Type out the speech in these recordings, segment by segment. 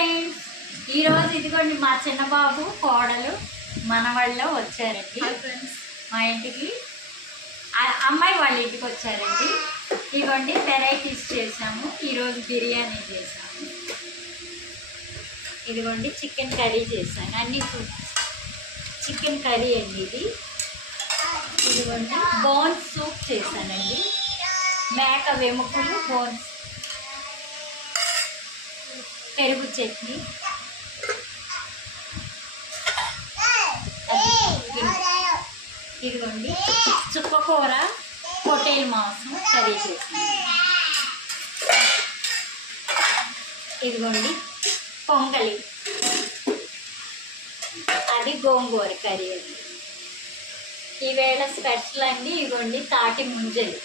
Friends, ఈరోజు ఇదిగోండి మా చిన్నబాబు కోడలు మనవాళ్ళలో వచ్చారండి మా ఇంటికి. అమ్మాయి వాళ్ళ ఇంటికి వచ్చారండి. ఇదిగోండి వెరైటీస్ చేసాము. ఈరోజు బిర్యానీ చేసాము. ఇదిగోండి చికెన్ కర్రీ చేశాను. అన్ని చికెన్ కర్రీ అండి ఇది. ఇదిగోండి బోన్స్ సూప్ చేశానండి. మేక వెముకలు బోన్స్, పెరుగు చట్నీ, ఇదిగోండి చుక్కకూర పొట్టేలు మాంసం కర్రీ చేసింది. ఇదిగోండి పొంగలి, అది గోంగూర కర్రీ అండి. ఈవేళ స్పెషల్ అండి. ఇదిగోండి తాటి ముంజలు,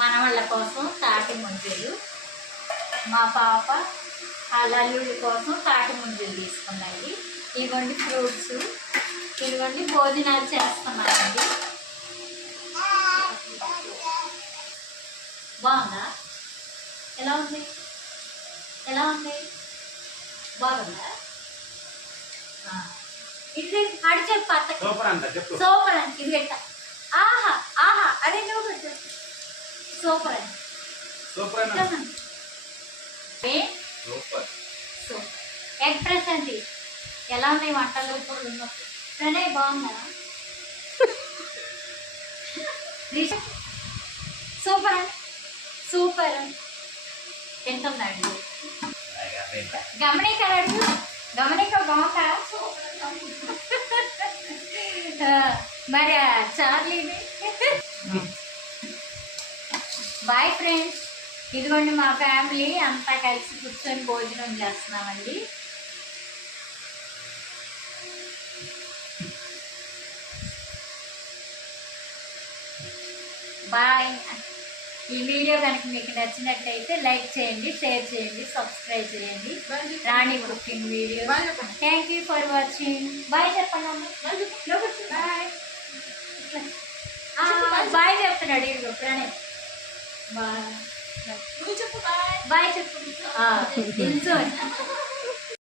మనవాళ్ళ కోసం తాటి ముంజలు. మా పాప అల్లుళ్ళ కోసం తాటి ముంజలు తీసుకున్నాండి. ఇదిగోండి ఫ్రూట్స్. ఇదిగోండి భోజనాలు చేస్తున్నామండి. బాగుందా? ఎలా ఉంది? ఎలా ఉంది? బాగుందా? ఇది అడి చెప్పు అత్తకి. సూపర్ అండి. ఇది పెట్ట. ఆహా ఆహా, అదే నువ్వు పెట్టు. సూపర్ అండి. ఎగ్ ప్రెస్ అండి. ఎలా ఉన్నాయి వంటలు? ప్రణయ్ బాగుందా? సూపర్ అండి. సూపర్ తింటుందండి. గమనికరాడు, గమనిక బాగుందా? మరి చార్లీని. బాయ్ ఫ్రెండ్స్, ఇదిగోండి మా ఫ్యామిలీ అంతా కలిసి కూర్చొని భోజనం చేస్తున్నామండి. బాయ్. ఈ వీడియో కనుక మీకు నచ్చినట్లయితే లైక్ చేయండి, షేర్ చేయండి, సబ్స్క్రైబ్ చేయండి. Rani cooking video. Thank you for watching. Bye చెప్పండి అమ్మ. బాయ్ బాయ్ చెప్తున్నాడు ఇదిగో ప్రణయ్. బాయ్ చెప్పు. బాయ్ చెప్పు.